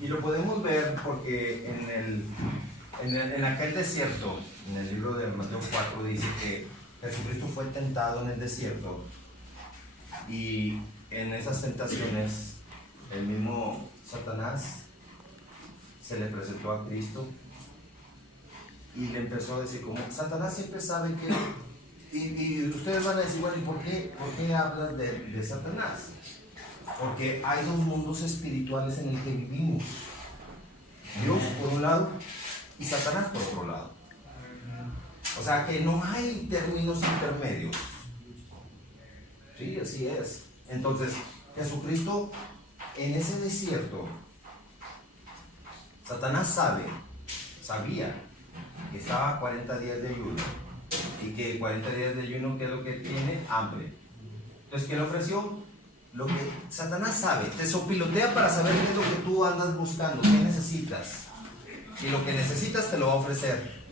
Y lo podemos ver porque en aquel desierto, en el libro de Mateo 4, dice que Jesucristo fue tentado en el desierto, y en esas tentaciones el mismo Satanás se le presentó a Cristo y le empezó a decir, como Satanás siempre sabe que, y ustedes van a decir, bueno, ¿y por qué hablas de Satanás? Porque hay dos mundos espirituales en el que vivimos: Dios por un lado y Satanás por otro lado. O sea que no hay términos intermedios. Sí, así es. Entonces, Jesucristo en ese desierto, Satanás sabía que estaba 40 días de ayuno, y que 40 días de ayuno, ¿qué es lo que tiene? Hambre. Entonces, ¿qué le ofreció? Lo que Satanás sabe, te sopilotea para saber qué es lo que tú andas buscando, qué necesitas. Y lo que necesitas te lo va a ofrecer.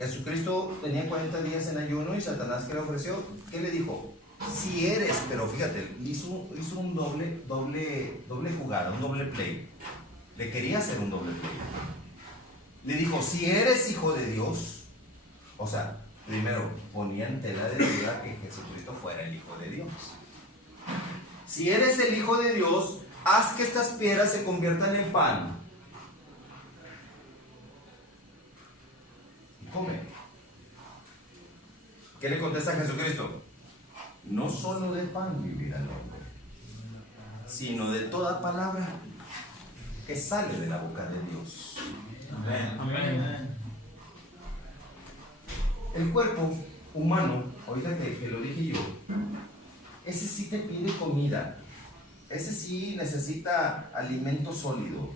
Jesucristo tenía 40 días en ayuno, y Satanás, ¿qué le ofreció? ¿Qué le dijo? Si eres, pero fíjate, hizo un doble jugada, un doble play. Le quería hacer un doble play. Le dijo, si eres hijo de Dios, o sea, primero ponía en tela de duda que Jesucristo fuera el hijo de Dios. Si eres el hijo de Dios, haz que estas piedras se conviertan en pan. Y come. ¿Qué le contesta Jesucristo? No solo de pan vivirá el hombre, sino de toda palabra que sale de la boca de Dios. Amén. Amén. El cuerpo humano, ahorita que lo dije yo, ese sí te pide comida, ese sí necesita alimento sólido.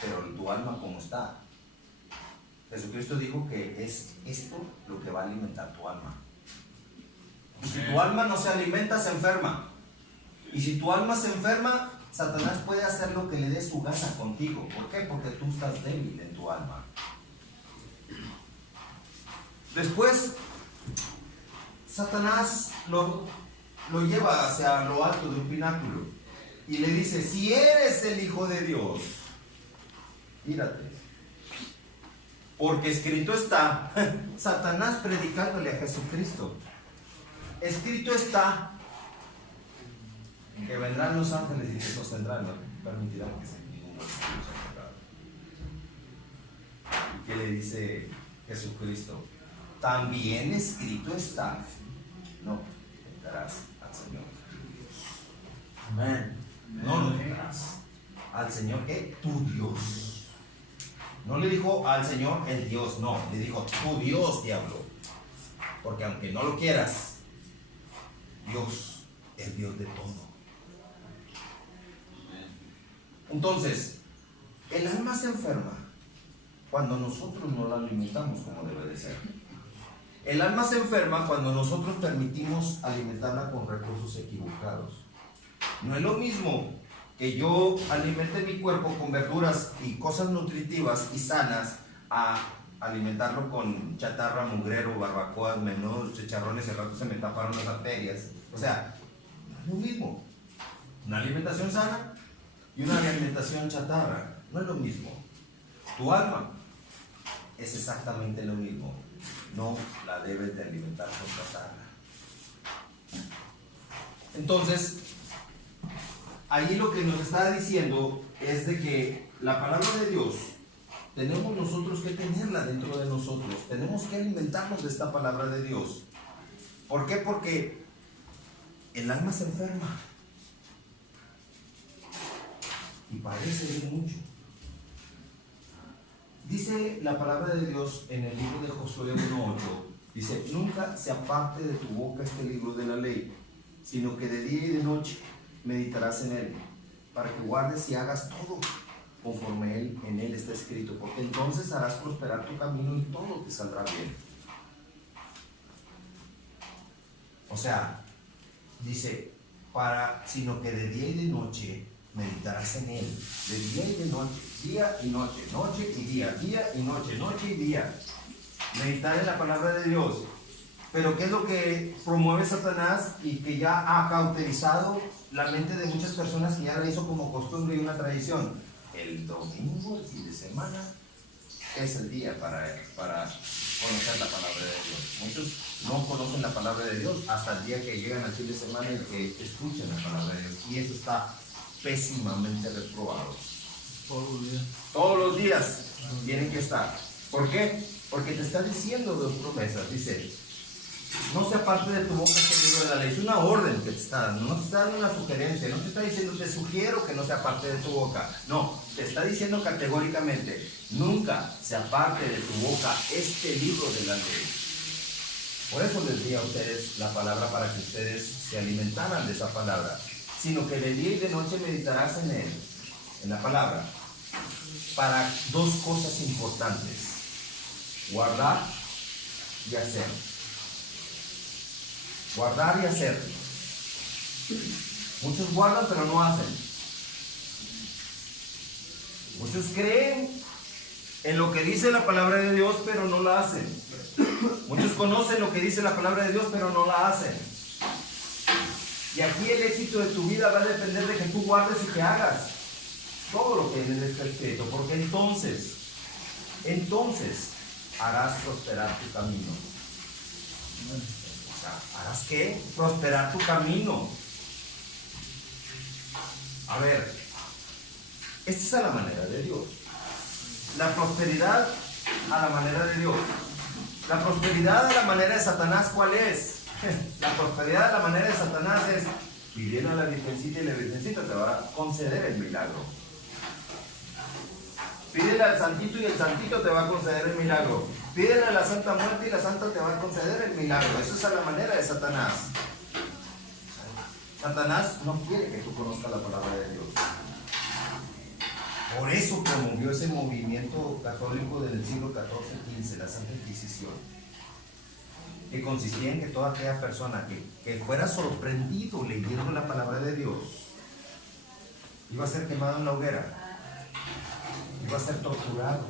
Pero tu alma, ¿cómo está? Jesucristo dijo que es esto lo que va a alimentar tu alma. Y si tu alma no se alimenta, se enferma. Y si tu alma se enferma, Satanás puede hacer lo que le dé su gana contigo. ¿Por qué? Porque tú estás débil en tu alma. Después, Satanás lo lleva hacia lo alto de un pináculo y le dice, si eres el Hijo de Dios, tírate. Porque escrito está, Satanás predicándole a Jesucristo, escrito está que vendrán los ángeles y te sostendrán, no permitirán que se ningún espíritu sea tocado. ¿Y qué le dice Jesucristo? También escrito está, no tentarás al Señor tu Dios. Amén. No lo tentarás al Señor, ¿qué? Tu Dios. No le dijo al Señor el Dios, no, le dijo tu Dios, diablo. Porque aunque no lo quieras, Dios es Dios de todo. Entonces, el alma se enferma cuando nosotros no la alimentamos como debe de ser. El alma se enferma cuando nosotros permitimos alimentarla con recursos equivocados. No es lo mismo que yo alimente mi cuerpo con verduras y cosas nutritivas y sanas a alimentarlo con chatarra, mugrero, barbacoas, menudos, chicharrones, el rato se me taparon las arterias. O sea, no es lo mismo. Una alimentación sana y una alimentación chatarra, no es lo mismo. Tu alma es exactamente lo mismo. No la debes de alimentar con chatarra. Entonces, ahí lo que nos está diciendo es de que la palabra de Dios tenemos nosotros que tenerla dentro de nosotros. Tenemos que alimentarnos de esta palabra de Dios. ¿Por qué? Porque el alma se enferma y padece de mucho. Dice la palabra de Dios en el libro de Josué 1:8, dice, nunca se aparte de tu boca este libro de la ley, sino que de día y de noche meditarás en él, para que guardes y hagas todo conforme en él está escrito, porque entonces harás prosperar tu camino y todo te saldrá bien. O sea, dice, sino que de día y de noche meditarás en él, de día y de noche, día y noche, noche y día y noche, noche y día. Meditar en la palabra de Dios. Pero ¿qué es lo que promueve Satanás y que ya ha cauterizado la mente de muchas personas que ya lo hizo como costumbre y una tradición? El domingo, el fin de semana, es el día para conocer la palabra de Dios. Muchos no conocen la palabra de Dios hasta el día que llegan al fin de semana y que escuchen la palabra de Dios. Y eso está pésimamente reprobado. Todos los días tienen que estar. ¿Por qué? Porque te está diciendo dos promesas. Dice, no se aparte de tu boca este libro de la ley. Es una orden que te está dando. No te está dando una sugerencia. No te está diciendo, te sugiero que no se aparte de tu boca. No, te está diciendo categóricamente, nunca se aparte de tu boca este libro de la ley. Por eso les di a ustedes la palabra, para que ustedes se alimentaran de esa palabra. Sino que de día y de noche meditarás en él, en la palabra, para dos cosas importantes: guardar y hacer. Guardar y hacer. Muchos guardan pero no hacen. Muchos creen en lo que dice la palabra de Dios pero no la hacen. Muchos conocen lo que dice la palabra de Dios pero no la hacen. Y aquí el éxito de tu vida va a depender de que tú guardes y que hagas todo lo que en él está escrito, porque entonces harás prosperar tu camino. O sea, ¿harás qué? Prosperar tu camino. A ver, esta es a la manera de Dios. La prosperidad a la manera de Dios. La prosperidad a la manera de Satanás, ¿cuál es? La prosperidad a la manera de Satanás es: pidiendo a la Virgencita y la Virgencita te va a conceder el milagro. Pídele al Santito y el Santito te va a conceder el milagro. Pídele a la Santa Muerte y la Santa te va a conceder el milagro. Eso es a la manera de Satanás. Satanás no quiere que tú conozcas la palabra de Dios. Por eso promovió ese movimiento católico del siglo XIV-XV, la Santa Inquisición, que consistía en que toda aquella persona que fuera sorprendido leyendo la palabra de Dios iba a ser quemado en la hoguera, iba a ser torturado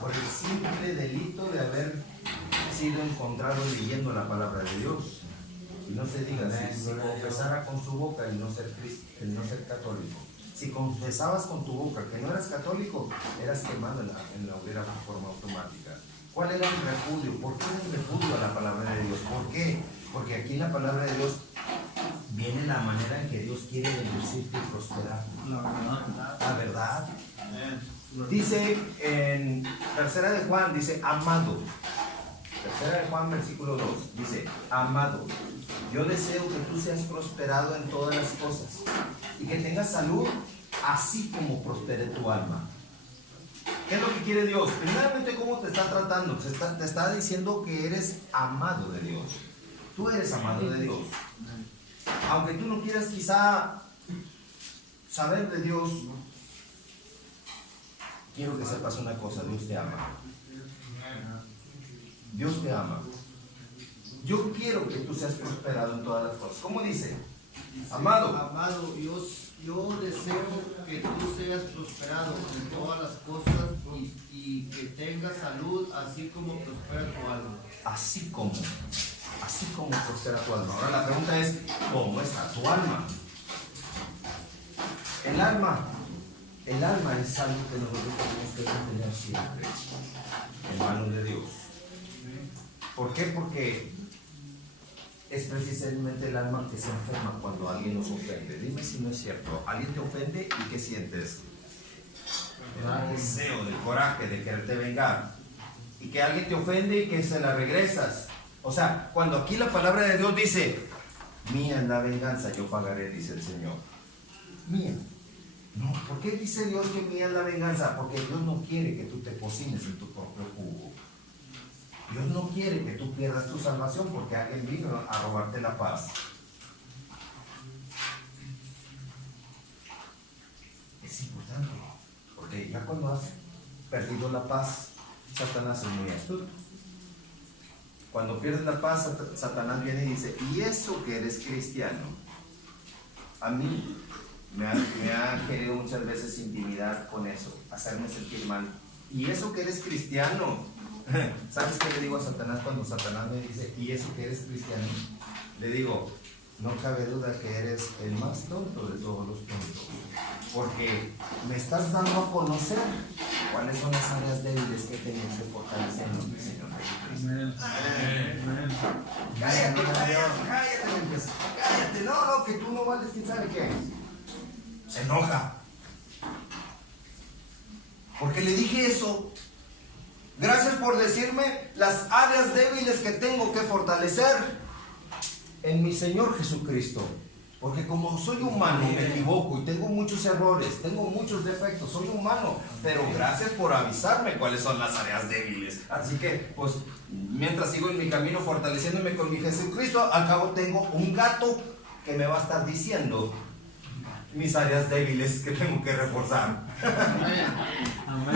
por el simple delito de haber sido encontrado leyendo la palabra de Dios. Y no se diga, si confesara con su boca el no ser católico. Si confesabas con tu boca que no eras católico, eras quemado en la hoguera de forma automática. ¿Cuál era el repudio? ¿Por qué el repudio a la palabra de Dios? ¿Por qué? Porque aquí en la palabra de Dios viene la manera en que Dios quiere bendecirte y prosperar. La verdad. Dice en Tercera de Juan, dice amado. Tercera de Juan, versículo 2, dice amado, yo deseo que tú seas prosperado en todas las cosas y que tengas salud, así como prospere tu alma. ¿Qué es lo que quiere Dios? Primeramente, ¿cómo te está tratando? Te está diciendo que eres amado de Dios. Tú eres amado de Dios. Aunque tú no quieras quizá saber de Dios, quiero que sepas una cosa: Dios te ama. Dios te ama. Yo quiero que tú seas prosperado en todas las cosas. ¿Cómo dice? Amado. Amado, yo deseo que tú seas prosperado en todas las cosas y que tengas salud, así como prospera tu alma. Así como prospera tu alma. Ahora la pregunta es, ¿cómo está tu alma? El alma es algo que nosotros tenemos que mantener siempre en manos de Dios. ¿Por qué? Porque es precisamente el alma que se enferma cuando alguien nos ofende. Dime si no es cierto. Alguien te ofende y ¿qué sientes? El deseo, del coraje, de quererte vengar. Y que alguien te ofende y que se la regresas. O sea, cuando aquí la palabra de Dios dice, mía es la venganza, yo pagaré, dice el Señor. Mía. No, ¿por qué dice Dios que mía es la venganza? Porque Dios no quiere que tú te cocines en tu propio jugo. Dios no quiere que tú pierdas tu salvación porque alguien vino a robarte la paz. Es importante, porque ya cuando has perdido la paz, Satanás es muy astuto. Cuando pierdes la paz, Satanás viene y dice, ¿y eso que eres cristiano? A mí me ha querido muchas veces intimidar con eso, hacerme sentir mal. ¿Y eso que eres cristiano? ¿Sabes qué le digo a Satanás cuando Satanás me dice, ¿y eso que eres cristiano? Le digo, no cabe duda que eres el más tonto de todos los tontos, porque me estás dando a conocer cuáles son las áreas débiles que tengo que fortalecer en mi Señor Jesucristo. Cállate, cállate, no, que tú no vales, quién sabe qué. Se enoja. Porque le dije eso. Gracias por decirme las áreas débiles que tengo que fortalecer en mi Señor Jesucristo. Porque como soy humano, me equivoco y tengo muchos errores, tengo muchos defectos, soy humano. Pero gracias por avisarme cuáles son las áreas débiles. Así que, pues, mientras sigo en mi camino fortaleciéndome con mi Jesucristo, al cabo tengo un gato que me va a estar diciendo mis áreas débiles que tengo que reforzar.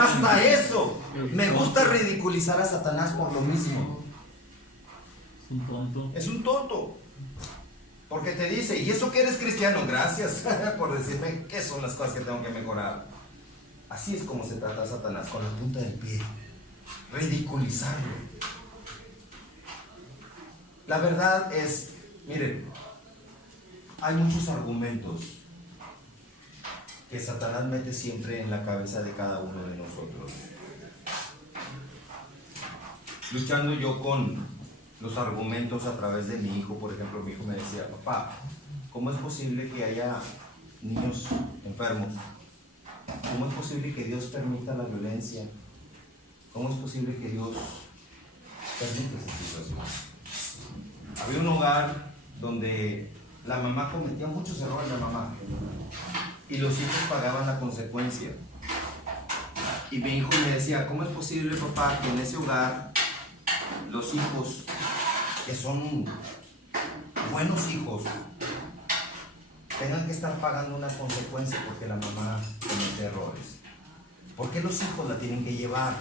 Hasta eso. Me gusta ridiculizar a Satanás por lo mismo. Es un tonto. Porque te dice, ¿y eso que eres cristiano? Gracias por decirme qué son las cosas que tengo que mejorar. Así es como se trata a Satanás, con la punta del pie. Ridiculizarlo. La verdad es, miren, hay muchos argumentos que Satanás mete siempre en la cabeza de cada uno de nosotros. Luchando yo con los argumentos a través de mi hijo, por ejemplo, mi hijo me decía, papá, ¿cómo es posible que haya niños enfermos? ¿Cómo es posible que Dios permita la violencia? ¿Cómo es posible que Dios permita esa situación? Había un hogar donde la mamá cometía muchos errores, la mamá, y los hijos pagaban la consecuencia. Y mi hijo me decía, ¿cómo es posible, papá, que en ese hogar los hijos, que son buenos hijos, tengan que estar pagando una consecuencia porque la mamá comete errores? ¿Por qué los hijos la tienen que llevar?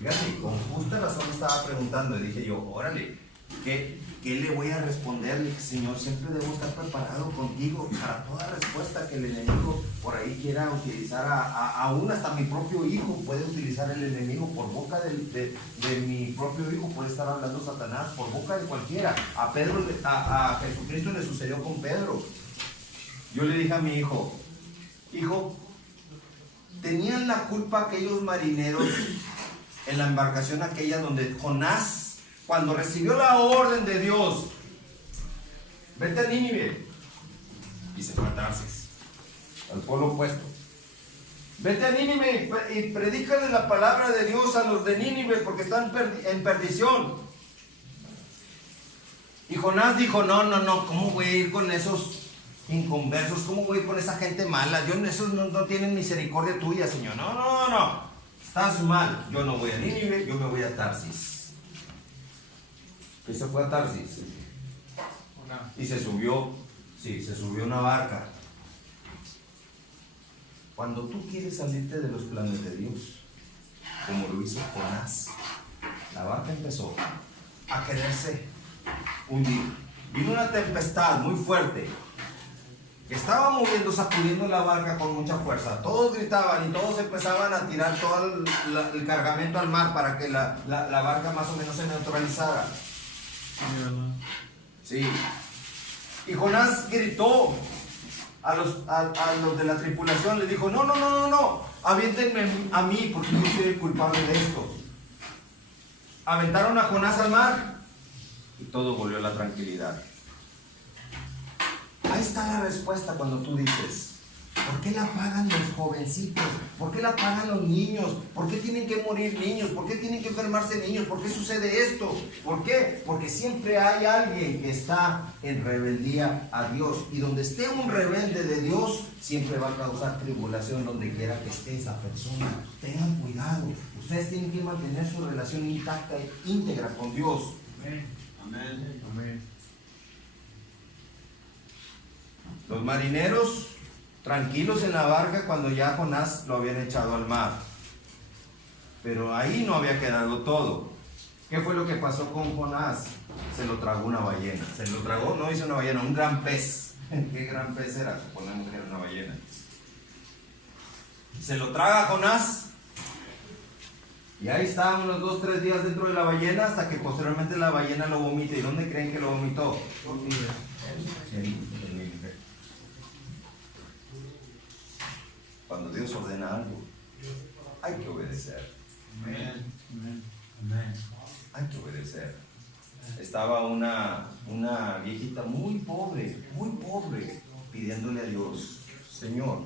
Fíjate, con justa razón estaba preguntando y dije yo, órale, ¿qué le voy a responder? Le dije, Señor, siempre debo estar preparado contigo para toda respuesta que el enemigo por ahí quiera utilizar. Aún hasta mi propio hijo puede utilizar el enemigo. Por boca de mi propio hijo puede estar hablando Satanás, por boca de cualquiera. A Jesucristo le sucedió con Pedro. Yo le dije a mi hijo, ¿tenían la culpa aquellos marineros en la embarcación aquella donde Jonás, cuando recibió la orden de Dios, vete a Nínive, y se fue a Tarsis, al polo opuesto? Vete a Nínive y predícale la palabra de Dios a los de Nínive porque están en perdición. Y Jonás dijo, no, ¿cómo voy a ir con esos inconversos? ¿Cómo voy a ir con esa gente mala? Esos no tienen misericordia tuya, Señor. No, estás mal. Yo no voy a Nínive, yo me voy a Tarsis. Y se fue a Tarsis y se subió a una barca. Cuando tú quieres salirte de los planes de Dios, como lo hizo Jonás, la barca empezó a quererse hundir. Vino una tempestad muy fuerte que estaba moviendo, sacudiendo la barca con mucha fuerza. Todos gritaban y todos empezaban a tirar todo el cargamento al mar para que la barca más o menos se neutralizara. Sí. Y Jonás gritó a los de la tripulación, le dijo, no, aviéntenme a mí porque yo soy el culpable de esto. Aventaron a Jonás al mar y todo volvió a la tranquilidad. Ahí está la respuesta cuando tú dices, ¿por qué la pagan los jovencitos? ¿Por qué la pagan los niños? ¿Por qué tienen que morir niños? ¿Por qué tienen que enfermarse niños? ¿Por qué sucede esto? ¿Por qué? Porque siempre hay alguien que está en rebeldía a Dios. Y donde esté un rebelde de Dios, siempre va a causar tribulación donde quiera que esté esa persona. Tengan cuidado. Ustedes tienen que mantener su relación intacta e íntegra con Dios. Amén. Los marineros tranquilos en la barca cuando ya Jonás lo habían echado al mar. Pero ahí no había quedado todo. ¿Qué fue lo que pasó con Jonás? Se lo tragó una ballena. Se lo tragó, no hizo una ballena, un gran pez. ¿Qué gran pez era? Suponemos que era una ballena. Se lo traga Jonás. Y ahí está unos 2 o 3 días dentro de la ballena hasta que posteriormente la ballena lo vomita. ¿Y dónde creen que lo vomitó? En Nínive. Cuando Dios ordena algo, hay que obedecer. Hay que obedecer. Estaba una viejita muy pobre, pidiéndole a Dios: Señor,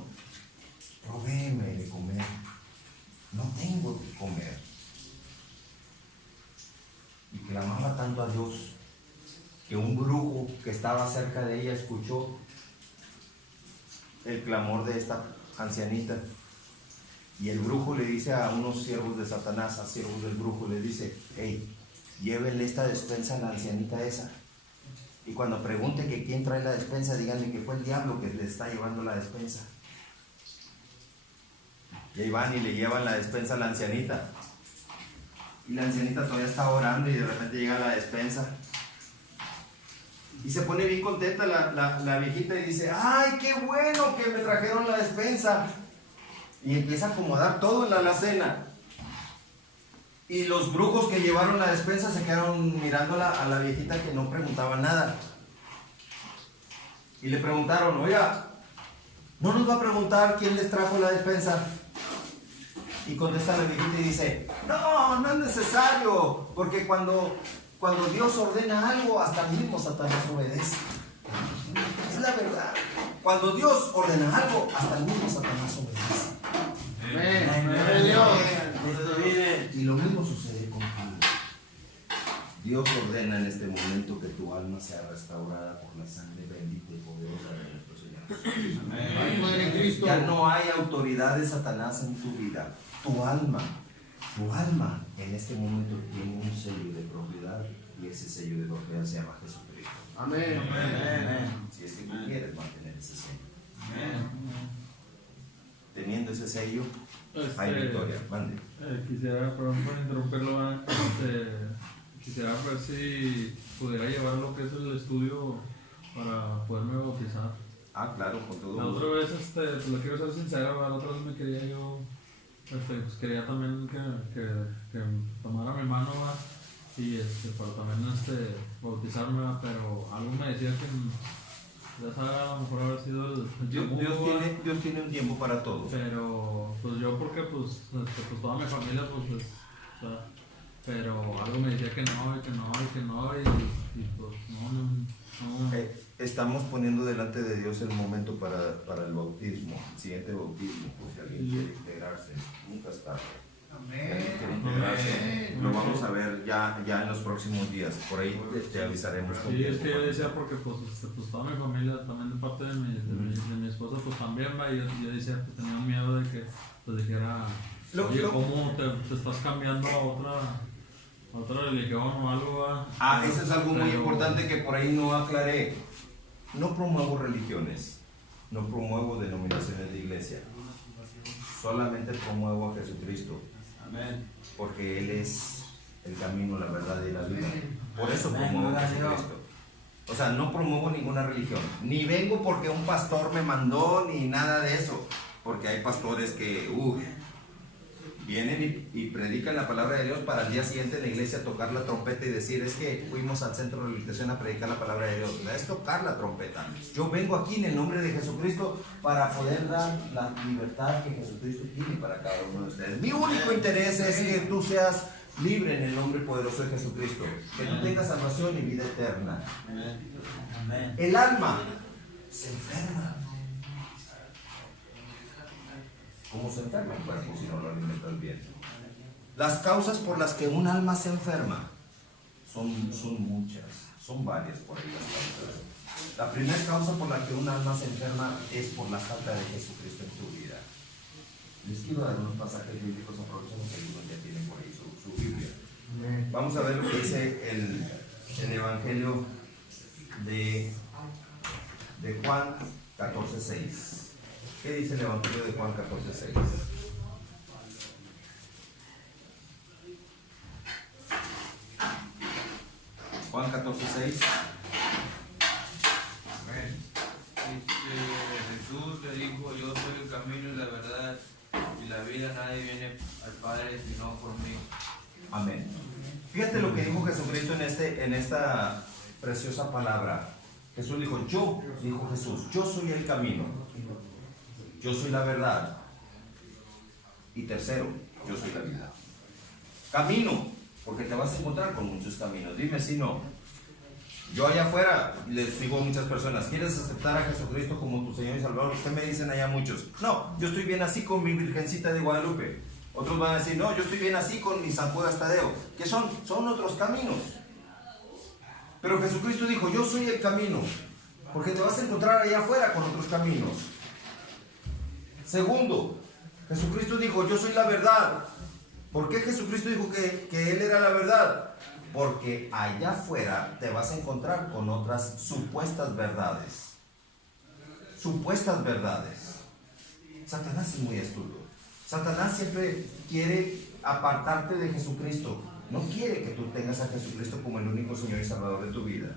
provéeme de comer. No tengo que comer. Y clamaba tanto a Dios que un brujo que estaba cerca de ella escuchó el clamor de esta ancianita. Y el brujo le dice a unos siervos de Satanás, a siervos del brujo, le dice: hey, llévenle esta despensa a la ancianita esa. Y cuando pregunte que quién trae la despensa, díganle que fue el diablo que le está llevando la despensa. Y ahí van y le llevan la despensa a la ancianita. Y la ancianita todavía está orando y de repente llega la despensa. Y se pone bien contenta la viejita y dice: ¡ay, qué bueno que me trajeron la despensa! Y empieza a acomodar todo en la alacena. Y los brujos que llevaron la despensa se quedaron mirándola a la viejita, que no preguntaba nada. Y le preguntaron: oiga, ¿no nos va a preguntar quién les trajo la despensa? Y contesta la viejita y dice: no es necesario, porque cuando Dios ordena algo, hasta el mismo Satanás obedece. Es la verdad. Cuando Dios ordena algo, hasta el mismo Satanás obedece. Y lo mismo sucede contigo. Dios ordena en este momento que tu alma sea restaurada por la sangre bendita y poderosa de nuestro Señor. Amén. Ya no hay autoridad de Satanás en tu vida. Tu alma en este momento tiene un sello de propiedad, y ese sello de propiedad se llama Jesucristo. Amén. Si es que tú quieres mantener ese sello. Teniendo ese sello, hay victoria. Mande. Quisiera, perdón por interrumpirlo, quisiera ver si pudiera llevar lo que es el estudio para poderme bautizar. Ah, claro, con todo La otra vez, pues lo quiero ser sincero, la otra vez me quería yo, pues quería también que tomara mi mano, y para también bautizarme, pero algo me decía que ya sabe, a lo mejor habrá sido el Dios tiene un tiempo para todo. pero pues yo, porque pues toda mi familia, pues o sea, pero algo me decía que no, y pues no. Estamos poniendo delante de Dios el momento para el bautismo, el siguiente bautismo, pues si alguien quiere integrarse, nunca es tarde. Amén. Lo vamos a ver ya en los próximos días. Por ahí te avisaremos. Sí, es que yo decía, porque pues toda mi familia, también de parte de mi esposa, pues también va, y yo decía, pues tenía miedo de que pues dijera: oye, ¿cómo te estás cambiando a otra religión o algo? ¿Va? Eso es algo muy importante que por ahí no aclaré. No promuevo religiones, no promuevo denominaciones de iglesia, solamente promuevo a Jesucristo. Amén. Porque Él es el camino, la verdad y la vida. Por eso promuevo a Jesucristo. O sea, no promuevo ninguna religión. Ni vengo porque un pastor me mandó, ni nada de eso. Porque hay pastores que vienen y predican la palabra de Dios para el día siguiente en la iglesia tocar la trompeta y decir: es que fuimos al centro de rehabilitación a predicar la palabra de Dios. No es tocar la trompeta. Yo vengo aquí en el nombre de Jesucristo para poder dar la libertad que Jesucristo tiene para cada uno de ustedes. Mi único interés es que tú seas libre en el nombre poderoso de Jesucristo, que tú tengas salvación y vida eterna. El alma se enferma. ¿Cómo se enferma el cuerpo si no lo alimentas bien? Las causas por las que un alma se enferma son muchas, son varias por ahí las causas. La primera causa por la que un alma se enferma es por la falta de Jesucristo en tu vida. Les quiero dar unos pasajes bíblicos, aprovechando que algunos ya tienen por ahí su Biblia. Vamos a ver lo que dice el Evangelio de Juan 14:6. ¿Qué dice el Evangelio de Juan 14:6? Juan 14:6. Jesús le dijo: yo soy el camino y la verdad y la vida nadie viene al Padre sino por mí. Amén. Fíjate lo que dijo Jesucristo en esta preciosa palabra. Jesús dijo, dijo Jesús, yo soy el camino, yo soy la verdad. Y tercero, yo soy la vida. Camino, porque te vas a encontrar con muchos caminos. Dime si no. Yo allá afuera les digo a muchas personas, ¿quieres aceptar a Jesucristo como tu Señor y Salvador? Ustedes me dicen allá muchos, no, yo estoy bien así con mi Virgencita de Guadalupe. Otros van a decir, no, yo estoy bien así con mi San Judas Tadeo. ¿Qué son? Son otros caminos. Pero Jesucristo dijo, yo soy el camino, porque te vas a encontrar allá afuera con otros caminos. Segundo, Jesucristo dijo, yo soy la verdad. ¿Por qué Jesucristo dijo que Él era la verdad? Porque allá afuera te vas a encontrar con otras supuestas verdades. Supuestas verdades. Satanás es muy astuto. Satanás siempre quiere apartarte de Jesucristo. No quiere que tú tengas a Jesucristo como el único Señor y Salvador de tu vida.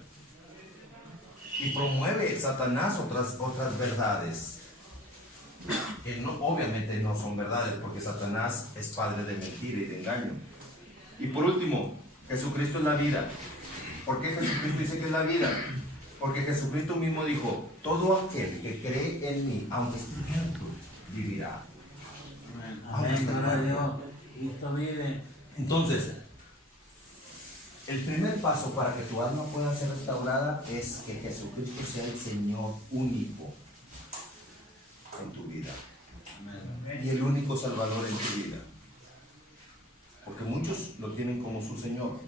Y promueve Satanás otras verdades. Que no, obviamente no son verdades, porque Satanás es padre de mentira y de engaño. Y por último, Jesucristo es la vida. ¿Por qué Jesucristo dice que es la vida? Porque Jesucristo mismo dijo, todo aquel que cree en mí, aunque esté muerto, vivirá. Amén, gloria a Dios. Cristo vive. Entonces, el primer paso para que tu alma pueda ser restaurada es que Jesucristo sea el Señor único en tu vida. Y el único Salvador en tu vida. Porque muchos lo tienen como su Señor,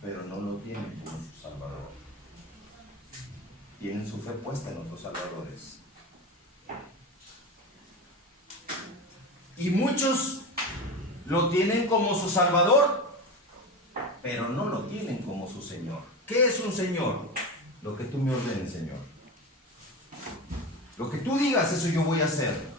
pero no lo tienen como su Salvador. Tienen su fe puesta en otros salvadores. Y muchos lo tienen como su Salvador, pero no lo tienen como su Señor. ¿Qué es un Señor? Lo que tú me ordenes, Señor. Lo que tú digas, eso yo voy a hacer.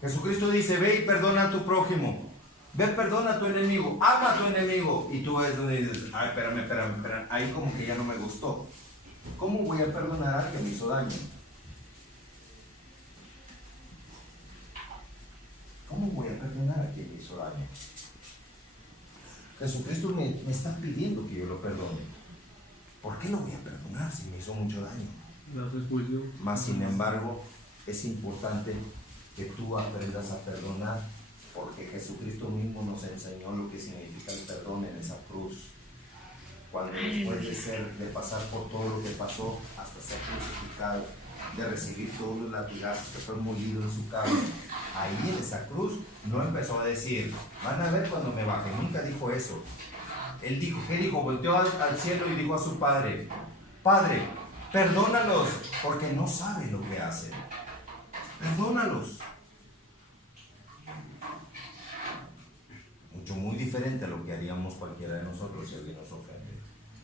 Jesucristo dice, ve y perdona a tu prójimo. Ve, perdona a tu enemigo. Ama a tu enemigo. Y tú ves donde dices, ay, espérame. Ahí como que ya no me gustó. ¿Cómo voy a perdonar a alguien que me hizo daño? ¿Cómo voy a perdonar a quien me hizo daño? Jesucristo me está pidiendo que yo lo perdone. ¿Por qué lo voy a perdonar si me hizo mucho daño? Mas sin embargo, es importante que tú aprendas a perdonar, porque Jesucristo mismo nos enseñó lo que significa el perdón en esa cruz. Cuando después de pasar por todo lo que pasó, hasta ser crucificado, de recibir todos los latigazos que fue molido en su carne, ahí en esa cruz no empezó a decir, van a ver cuando me baje. Nunca dijo eso. Él dijo, ¿qué dijo? Volteó al cielo y dijo a su Padre, Padre, perdónalos, porque no saben lo que hacen. Perdónalos. Muy diferente a lo que haríamos cualquiera de nosotros si alguien nos ofende.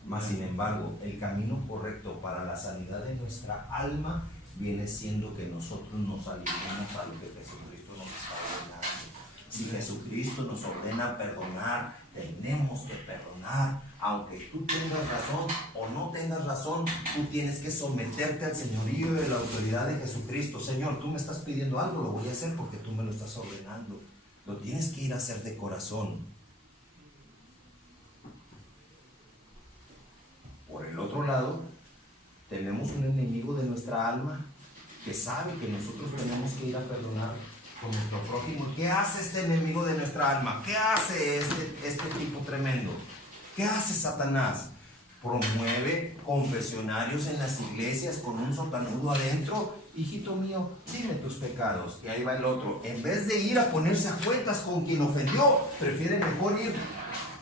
Mas sin embargo, el camino correcto para la sanidad de nuestra alma viene siendo que nosotros nos alineamos a lo que Jesucristo nos está ordenando. Si Jesucristo nos ordena perdonar, tenemos que perdonar. Aunque tú tengas razón o no tengas razón, tú tienes que someterte al señorío de la autoridad de Jesucristo. Señor, tú me estás pidiendo algo, lo voy a hacer porque tú me lo estás ordenando. Lo tienes que ir a hacer de corazón. Por el otro lado, tenemos un enemigo de nuestra alma que sabe que nosotros tenemos que ir a perdonar con nuestro prójimo. ¿Qué hace este enemigo de nuestra alma? ¿Qué hace este tipo tremendo? ¿Qué hace Satanás? Promueve confesionarios en las iglesias con un sotanudo adentro. Hijito mío, dime tus pecados. Y ahí va el otro. En vez de ir a ponerse a cuentas con quien ofendió, prefiere mejor ir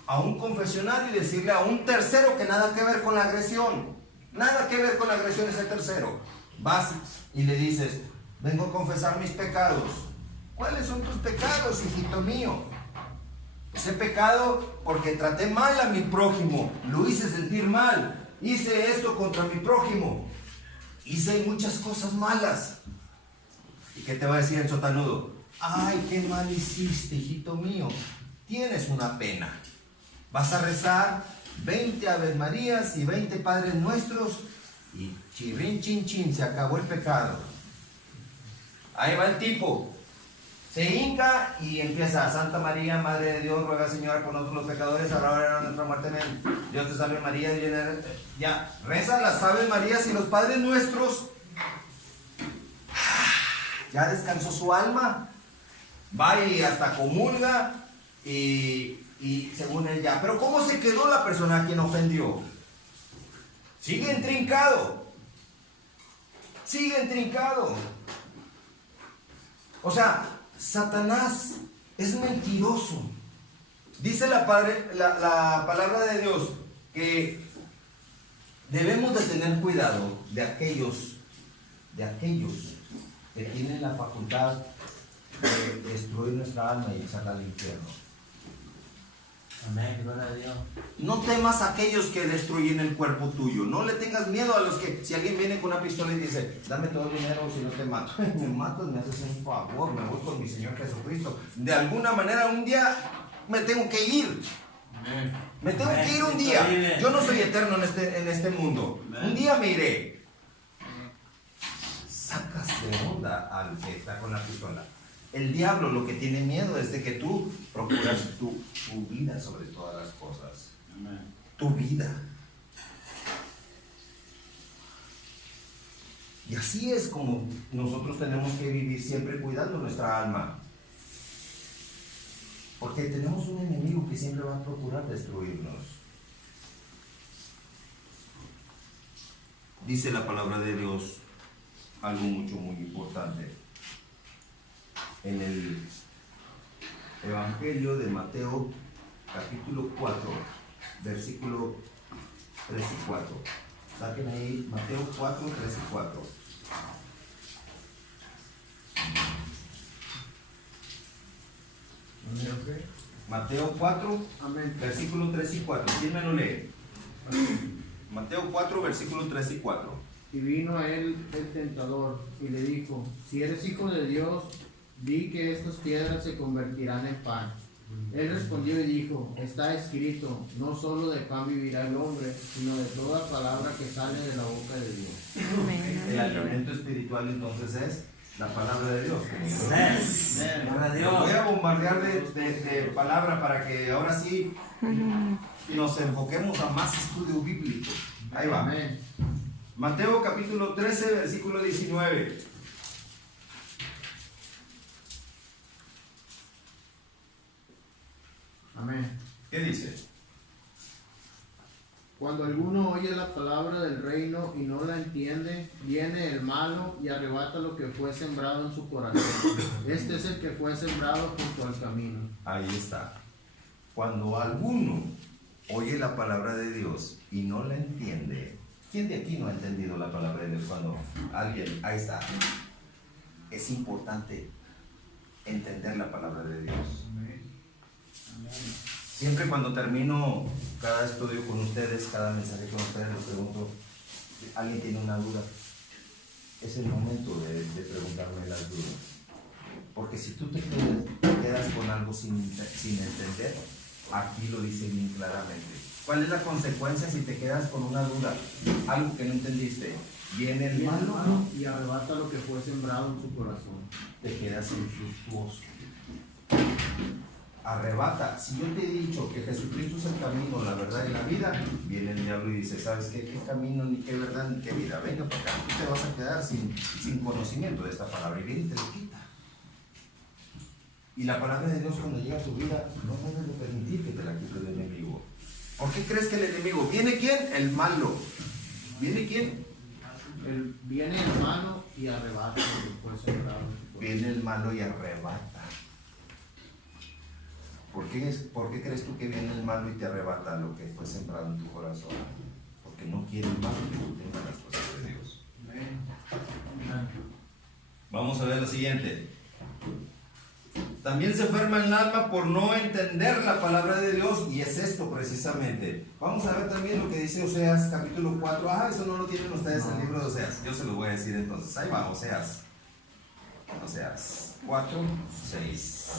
a un confesionario y decirle a un tercero que nada que ver con la agresión. Nada que ver con la agresión ese tercero. Vas y le dices, vengo a confesar mis pecados. ¿Cuáles son tus pecados, hijito mío? Ese pecado porque traté mal a mi prójimo, lo hice sentir mal, hice esto contra mi prójimo, hice muchas cosas malas. ¿Y qué te va a decir el sotanudo? Ay, qué mal hiciste, hijito mío, tienes una pena. Vas a rezar 20 Aves Marías y 20 Padres Nuestros y chirrin chin chin, se acabó el pecado. Ahí va el tipo. Se hinca y empieza: Santa María, Madre de Dios, ruega Señor por nosotros los pecadores, ahora en nuestra muerte. Amén. Dios te salve María, llena eres. Ya, reza las Aves Marías y los Padres Nuestros. Ya descansó su alma. Va y hasta comulga y según él ya. Pero ¿cómo se quedó la persona a quien ofendió? Sigue intrincado. Sigue intrincado. O sea, Satanás es mentiroso. Dice la palabra de Dios que debemos de tener cuidado de aquellos que tienen la facultad de destruir nuestra alma y echarla al infierno. Amén, gloria a Dios. No temas a aquellos que destruyen el cuerpo tuyo. No le tengas miedo a los que, si alguien viene con una pistola y dice: dame todo el dinero si no te mato. Me matas, me haces un favor, me voy con mi Señor Jesucristo. De alguna manera un día me tengo que ir. Amén. Me tengo que ir un día. Yo no soy eterno en este mundo. Un día me iré. Sacas de onda al que está con la pistola. El diablo lo que tiene miedo es de que tú procuras tu vida sobre todas las cosas. Amén. Tu vida. Y así es como nosotros tenemos que vivir siempre cuidando nuestra alma. Porque tenemos un enemigo que siempre va a procurar destruirnos. Dice la palabra de Dios algo muy importante. En el Evangelio de Mateo, capítulo 4, versículo 3 y 4. Saquen ahí Mateo 4, 3 y 4. Mateo 4, Amén. versículo 3 y 4. ¿Quién me lo lee? Mateo 4, versículo 3 y 4. Y vino a él el tentador y le dijo: si eres hijo de Dios, di que estas piedras se convertirán en pan. Él respondió y dijo: está escrito, no solo de pan vivirá el hombre, sino de toda palabra que sale de la boca de Dios. El alimento espiritual entonces es la palabra de Dios. Amén. Gloria a Te Dios. voy a bombardear de palabra para que ahora sí nos enfoquemos a más estudio bíblico. Ahí va. Amén. Mateo capítulo 13, versículo 19. Amén. ¿Qué dice? Cuando alguno oye la palabra del reino y no la entiende, viene el malo y arrebata lo que fue sembrado en su corazón. Este es el que fue sembrado junto al camino. Ahí está. Cuando alguno oye la palabra de Dios y no la entiende. ¿Quién de aquí no ha entendido la palabra de Dios? Cuando alguien, ahí está. Es importante entender la palabra de Dios. Siempre cuando termino cada estudio con ustedes, cada mensaje con ustedes, les pregunto: ¿alguien tiene una duda? Es el momento de preguntarme las dudas. Porque si tú te quedas con algo sin entender, aquí lo dice bien claramente. ¿Cuál es la consecuencia si te quedas con una duda? Algo que no entendiste. Viene el Viene el malo, malo y arrebata lo que fue sembrado en su corazón. te quedas infructuoso. Arrebata. Si yo te he dicho que Jesucristo es el camino, la verdad y la vida, viene el diablo y dice: ¿sabes qué? ¿Qué camino, ni qué verdad, ni qué vida? Venga para acá, tú te vas a quedar sin conocimiento de esta palabra, y viene y te lo quita. Y la palabra de Dios, cuando llega a tu vida, no debes de permitir que te la quite el enemigo. ¿Por qué crees que el enemigo? ¿Viene quién? El malo. ¿Viene quién? Viene el malo y arrebata lo que fue sembrado en su corazón. Viene el malo y arrebata. ¿Por qué crees tú que viene el malo y te arrebata lo que fue sembrado en tu corazón? Porque no quiere el malo que tú tengas las cosas de Dios. Vamos a ver lo siguiente. También se enferma el alma por no entender la palabra de Dios, y es esto precisamente. Vamos a ver también lo que dice Oseas capítulo 4. Eso no lo tienen ustedes en el libro de Oseas. Yo se lo voy a decir entonces. Ahí va, Oseas 4, 6.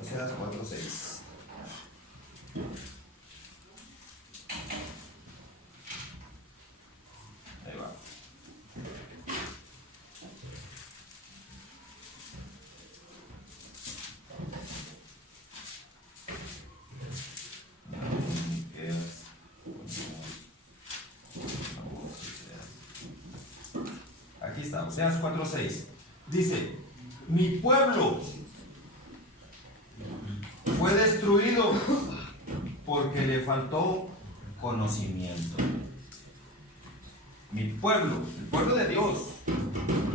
Oseas 4, 6. Ahí va. aquí está, Oseas 4:6. Dice, mi pueblo fue destruido porque le faltó conocimiento. Mi pueblo, el pueblo de Dios,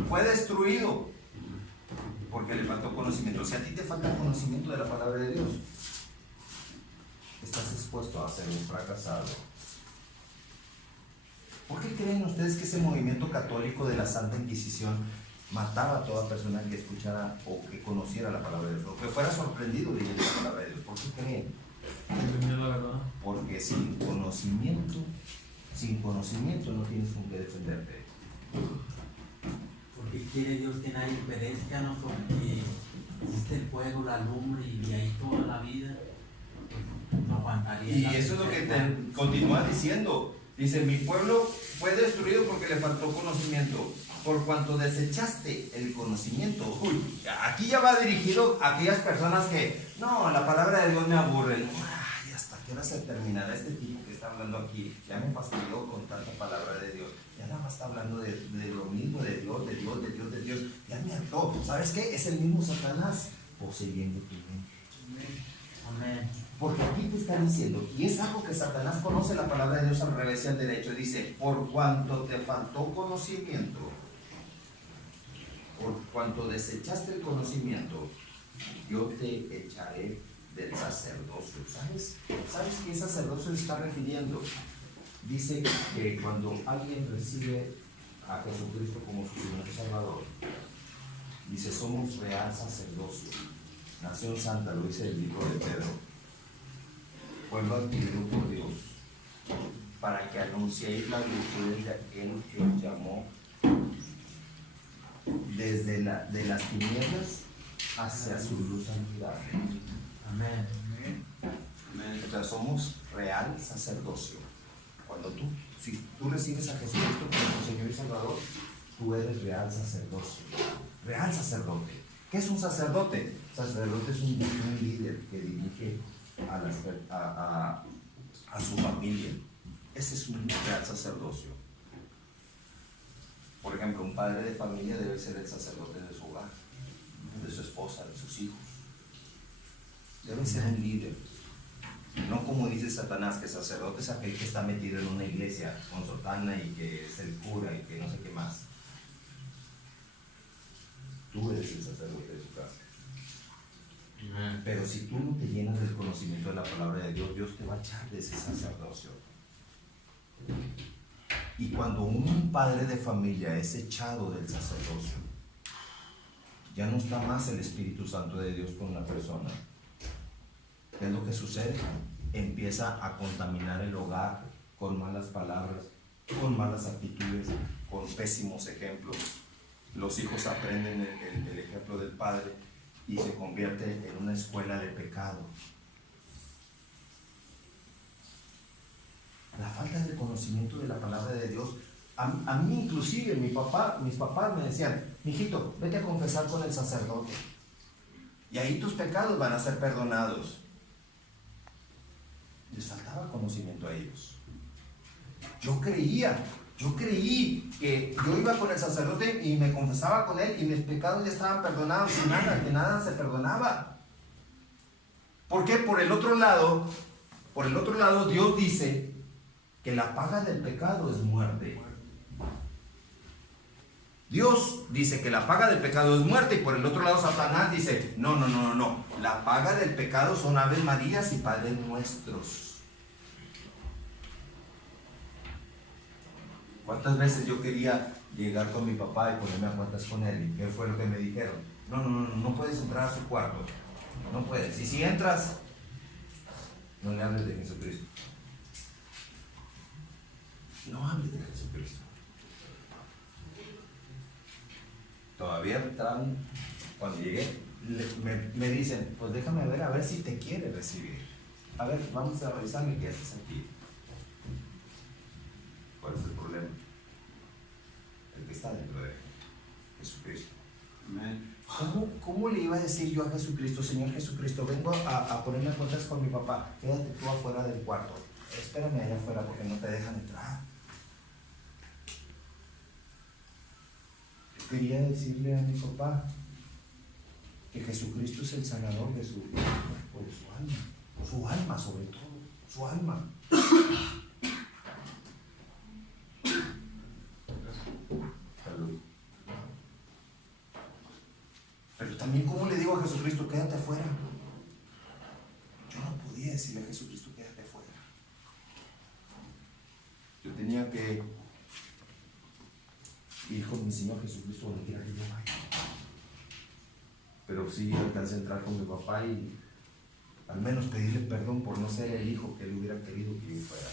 fue destruido porque le faltó conocimiento. Si a ti te falta conocimiento de la palabra de Dios, estás expuesto a ser un fracasado. ¿Por qué creen ustedes que ese movimiento católico de la Santa Inquisición mataba a toda persona que escuchara o que conociera la palabra de Dios, o que fuera sorprendido leyendo la palabra de Dios? ¿Por qué creen? Tenía la verdad. Porque sin conocimiento no tienes con qué defenderte. Porque quiere Dios que nadie perezca, no porque existe el fuego, la lumbre y de ahí toda la vida, pues, no aguantaría. Y eso es lo que te continúa diciendo. Dice, mi pueblo fue destruido porque le faltó conocimiento. Por cuanto desechaste el conocimiento. Uy, aquí ya va dirigido a aquellas personas que, no, la palabra de Dios me aburre. Ay, ¿hasta qué hora se terminará este tipo que está hablando aquí? Ya me fastidió con tanta palabra de Dios. Ya nada más está hablando de lo mismo, de Dios, de Dios, de Dios, de Dios. Ya me hartó. ¿Sabes qué? Es el mismo Satanás poseyendo tu mente. Amén. Porque aquí te está diciendo, y es algo que Satanás conoce la palabra de Dios al revés y al derecho. Dice, por cuanto te faltó conocimiento, por cuanto desechaste el conocimiento, yo te echaré del sacerdocio. ¿Sabes? ¿Sabes qué sacerdocio se está refiriendo? Dice que cuando alguien recibe a Jesucristo como su Señor y Salvador, dice, somos real sacerdocio, nación santa, lo dice el libro de Pedro, pueblo adquirido por Dios, para que anunciéis las virtudes de aquel que os llamó desde de las tinieblas hacia su luz admirable. Amén. O sea, somos real sacerdocio. Si tú recibes a Jesucristo como tu Señor y Salvador, tú eres real sacerdocio. Real sacerdote. ¿Qué es un sacerdote? Sacerdote es un líder que dirige a su familia. Ese es un real sacerdocio. Por ejemplo, un padre de familia debe ser el sacerdote de su hogar, de su esposa, de sus hijos. Debe ser un líder. No como dice Satanás, que sacerdote es aquel que está metido en una iglesia con sotana y que es el cura y que no sé qué más. Tú eres el sacerdote de tu casa. Pero si tú no te llenas del conocimiento de la palabra de Dios, Dios te va a echar de ese sacerdocio. Y cuando un padre de familia es echado del sacerdocio, ya no está más el Espíritu Santo de Dios con la persona. ¿Qué es lo que sucede? Empieza a contaminar el hogar con malas palabras, con malas actitudes, con pésimos ejemplos. Los hijos aprenden el ejemplo del padre y se convierte en una escuela de pecado. La falta de conocimiento de la palabra de Dios. A mí inclusive, mis papás me decían, mijito, vete a confesar con el sacerdote. Y ahí tus pecados van a ser perdonados. Les faltaba conocimiento a ellos. Yo creí que yo iba con el sacerdote y me confesaba con él y mis pecados ya estaban perdonados y que nada se perdonaba. ¿Por qué? Por el otro lado, Dios dice que la paga del pecado es muerte. Dios dice que la paga del pecado es muerte y por el otro lado Satanás dice, no. La paga del pecado son Aves Marías y Padres Nuestros. ¿Cuántas veces yo quería llegar con mi papá y ponerme a cuentas con él? ¿Y qué fue lo que me dijeron? No puedes entrar a su cuarto. No puedes. Y si entras, no le hables de Jesucristo. No hables de Jesucristo. Todavía estaban, cuando llegué, me dicen, pues déjame ver a ver si te quiere recibir. A ver, vamos a revisarme qué haces aquí. ¿Cuál es el problema? El que está dentro de Jesucristo. ¿Cómo le iba a decir yo a Jesucristo, Señor Jesucristo, vengo a ponerme a cuentas con mi papá, quédate tú afuera del cuarto, espérame allá afuera porque no te dejan entrar? quería decirle a mi papá que Jesucristo es el sanador de su cuerpo, de su alma sobre todo, su alma. Salud. Pero también, ¿cómo le digo a Jesucristo, quédate afuera? Yo no podía decirle a Jesucristo, quédate afuera. Yo tenía que ir con mi Señor Jesucristo donde quiera que yo vaya. Pero sí alcancé a entrar con mi papá y al menos pedirle perdón por no ser el hijo que él hubiera querido que yo fuera.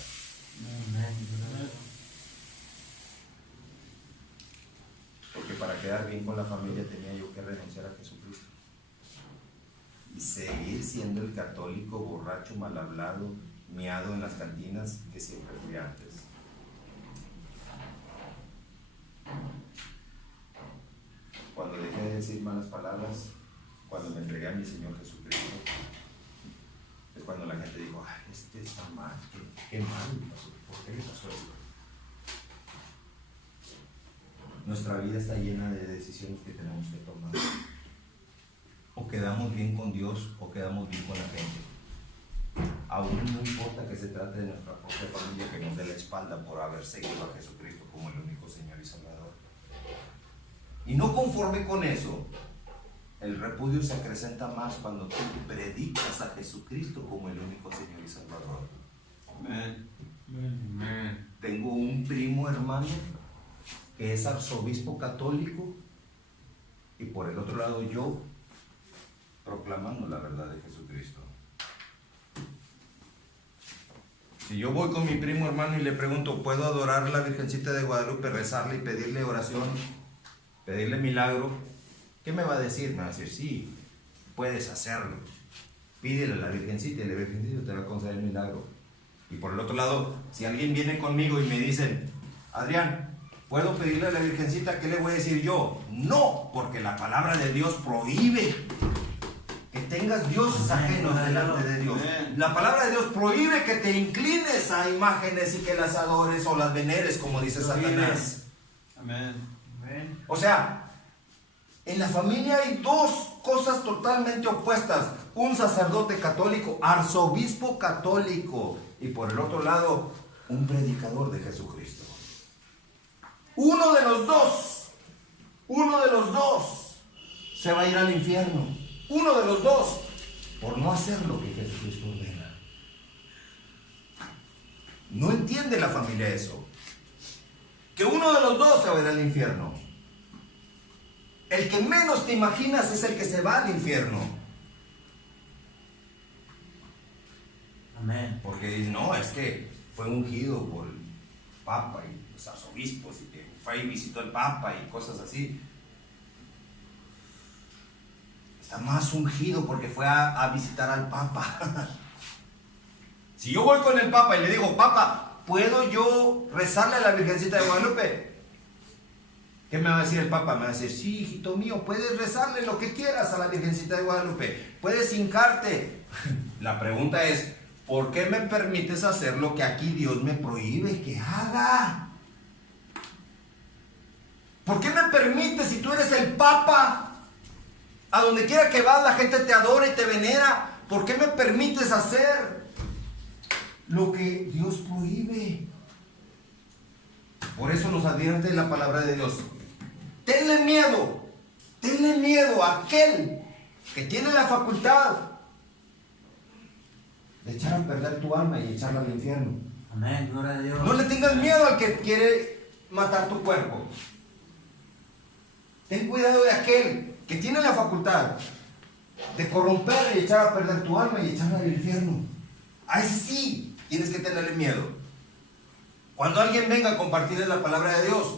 Porque para quedar bien con la familia tenía yo que renunciar a Jesucristo y seguir siendo el católico borracho, mal hablado, miado en las cantinas que siempre fui antes. Cuando dejé de decir malas palabras, cuando me entregué a mi Señor Jesucristo, es cuando la gente dijo, ay, este está mal, qué mal le pasó, ¿por qué le pasó esto? Nuestra vida está llena de decisiones que tenemos que tomar. O quedamos bien con Dios o quedamos bien con la gente. Aún no importa que se trate de nuestra propia familia que nos dé la espalda por haber seguido a Jesucristo como el único Señor y Salvador. Y no conforme con eso, el repudio se acrecenta más cuando tú predicas a Jesucristo como el único Señor y Salvador. Amén. Amén. Tengo un primo hermano que es arzobispo católico y por el otro lado yo proclamando la verdad de Jesucristo. Si yo voy con mi primo hermano y le pregunto, ¿puedo adorar a la Virgencita de Guadalupe, rezarle y pedirle oración, pedirle milagro? ¿Qué me va a decir? Me va a decir, sí, puedes hacerlo. Pídele a la Virgencita y la Virgencita te va a conceder el milagro. Y por el otro lado, si alguien viene conmigo y me dice, Adrián, ¿puedo pedirle a la Virgencita? ¿Qué le voy a decir yo? No, porque la palabra de Dios prohíbe que tengas dioses ajenos delante de Dios. La palabra de Dios prohíbe que te inclines a imágenes y que las adores o las veneres, como dice Satanás. Amén. O sea, en la familia hay dos cosas totalmente opuestas. Un sacerdote católico, arzobispo católico, y por el otro lado, un predicador de Jesucristo. Uno de los dos se va a ir al infierno. Uno de los dos, por no hacer lo que Jesucristo ordena. No entiende la familia eso. Que uno de los dos se va a ir al infierno. El que menos te imaginas es el que se va al infierno. Amén. Porque dice, no, es que fue ungido por el Papa y los arzobispos y que fue y visitó al Papa y cosas así. Está más ungido porque fue a visitar al Papa. Si yo voy con el Papa y le digo, Papa, ¿puedo yo rezarle a la Virgencita de Guadalupe? ¿Qué me va a decir el Papa? Me va a decir, sí, hijito mío, puedes rezarle lo que quieras a la Virgencita de Guadalupe. Puedes hincarte. La pregunta es, ¿por qué me permites hacer lo que aquí Dios me prohíbe que haga? ¿Por qué me permites, si tú eres el Papa, a donde quiera que vas la gente te adora y te venera? ¿Por qué me permites hacer lo que Dios prohíbe? Por eso nos advierte la palabra de Dios. Tenle miedo a aquel que tiene la facultad de echar a perder tu alma y echarla al infierno. Amén, gloria a Dios. No le tengas miedo al que quiere matar tu cuerpo. Ten cuidado de aquel que tiene la facultad de corromper y echar a perder tu alma y echarla al infierno. A ese sí tienes que tenerle miedo. Cuando alguien venga a compartirles la palabra de Dios,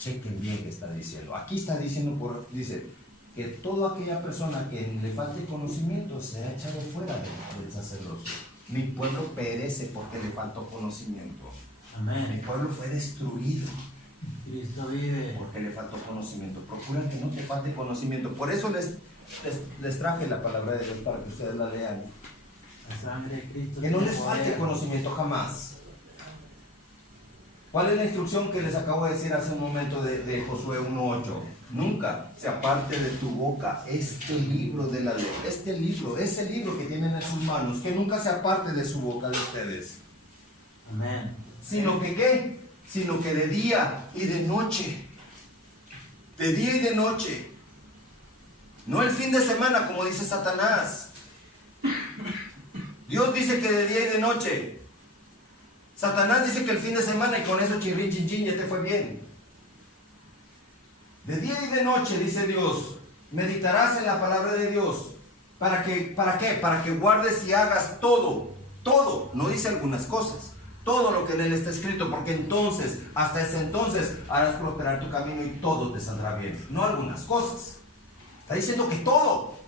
chequen bien qué está diciendo. Aquí está diciendo, dice que toda aquella persona que le falte conocimiento sea echado fuera del sacerdocio. Mi pueblo perece porque le faltó conocimiento. Mi Amén. pueblo fue destruido Cristo vive. porque le faltó conocimiento. Procura que no te falte conocimiento. Por eso les traje la palabra de Dios para que ustedes la lean. La sangre de Cristo. Que no tiene les falte poder. conocimiento jamás. ¿Cuál es la instrucción que les acabo de decir hace un momento de Josué 1:8? Nunca se aparte de tu boca este libro de la ley, este libro, ese libro que tienen en sus manos, que nunca se aparte de su boca de ustedes. Amén. Sino que ¿qué? Sino que de día y de noche. De día y de noche. No el fin de semana como dice Satanás. Dios dice que de día y de noche. Satanás dice que el fin de semana y con eso chirrín, chin, chin, ya te fue bien. De día y de noche, dice Dios, meditarás en la palabra de Dios. ¿Para qué? Para que guardes y hagas todo, no dice algunas cosas, todo lo que en él está escrito, porque entonces, hasta ese entonces, harás prosperar tu camino y todo te saldrá bien. No algunas cosas. Está diciendo que todo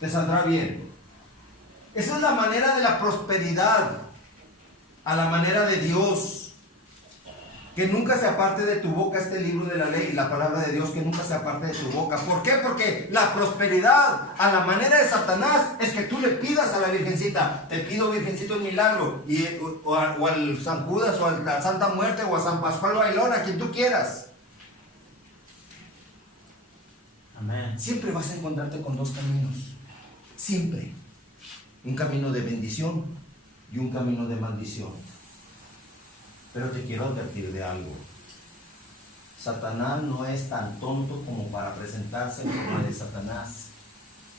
te saldrá bien. Esa es la manera de la prosperidad, a la manera de Dios. Que nunca se aparte de tu boca este libro de la ley, la palabra de Dios, que nunca se aparte de tu boca. ¿Por qué? Porque la prosperidad a la manera de Satanás es que tú le pidas a la Virgencita, te pido Virgencito el milagro, o al San Judas, o a la Santa Muerte, o a San Pascual Bailón, a quien tú quieras. Amén. Siempre vas a encontrarte con dos caminos, siempre. Un camino de bendición y un camino de maldición. Pero te quiero advertir de algo. Satanás no es tan tonto como para presentarse en forma de Satanás.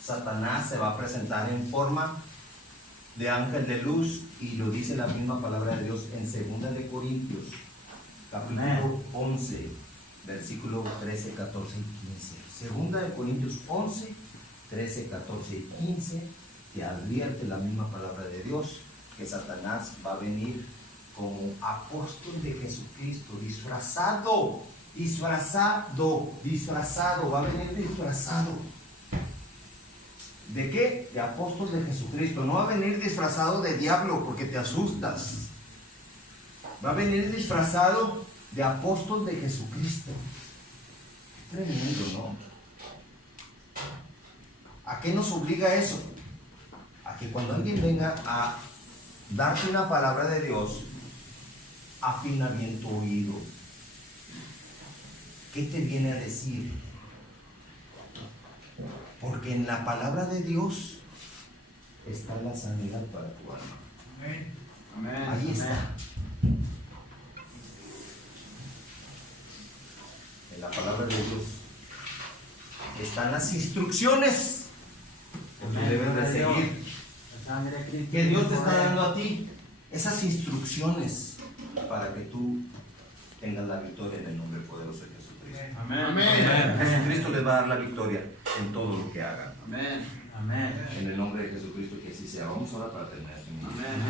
Satanás se va a presentar en forma de ángel de luz, y lo dice la misma palabra de Dios en 2 de Corintios, capítulo 11, versículo 13, 14 y 15. 2 de Corintios 11, 13, 14 y 15, te advierte la misma palabra de Dios que Satanás va a venir como apóstol de Jesucristo, disfrazado, va a venir disfrazado. ¿De qué? De apóstol de Jesucristo. No va a venir disfrazado de diablo porque te asustas. Va a venir disfrazado de apóstol de Jesucristo. Tremendo, ¿no? ¿A qué nos obliga eso? A que cuando alguien venga a darte una palabra de Dios, afina bien tu oído. ¿Qué te viene a decir? Porque en la palabra de Dios está la sanidad para tu alma. Amén. Amén. Ahí está. En la palabra de Dios están las instrucciones que tú debes de seguir. Que Dios te está dando a ti esas instrucciones para que tú tengas la victoria en el nombre poderoso de Jesucristo. Amén. Amén. Jesucristo les va a dar la victoria en todo lo que hagan. Amén. Amén. En el nombre de Jesucristo, que así sea. Vamos ahora para terminar este minuto. Amén.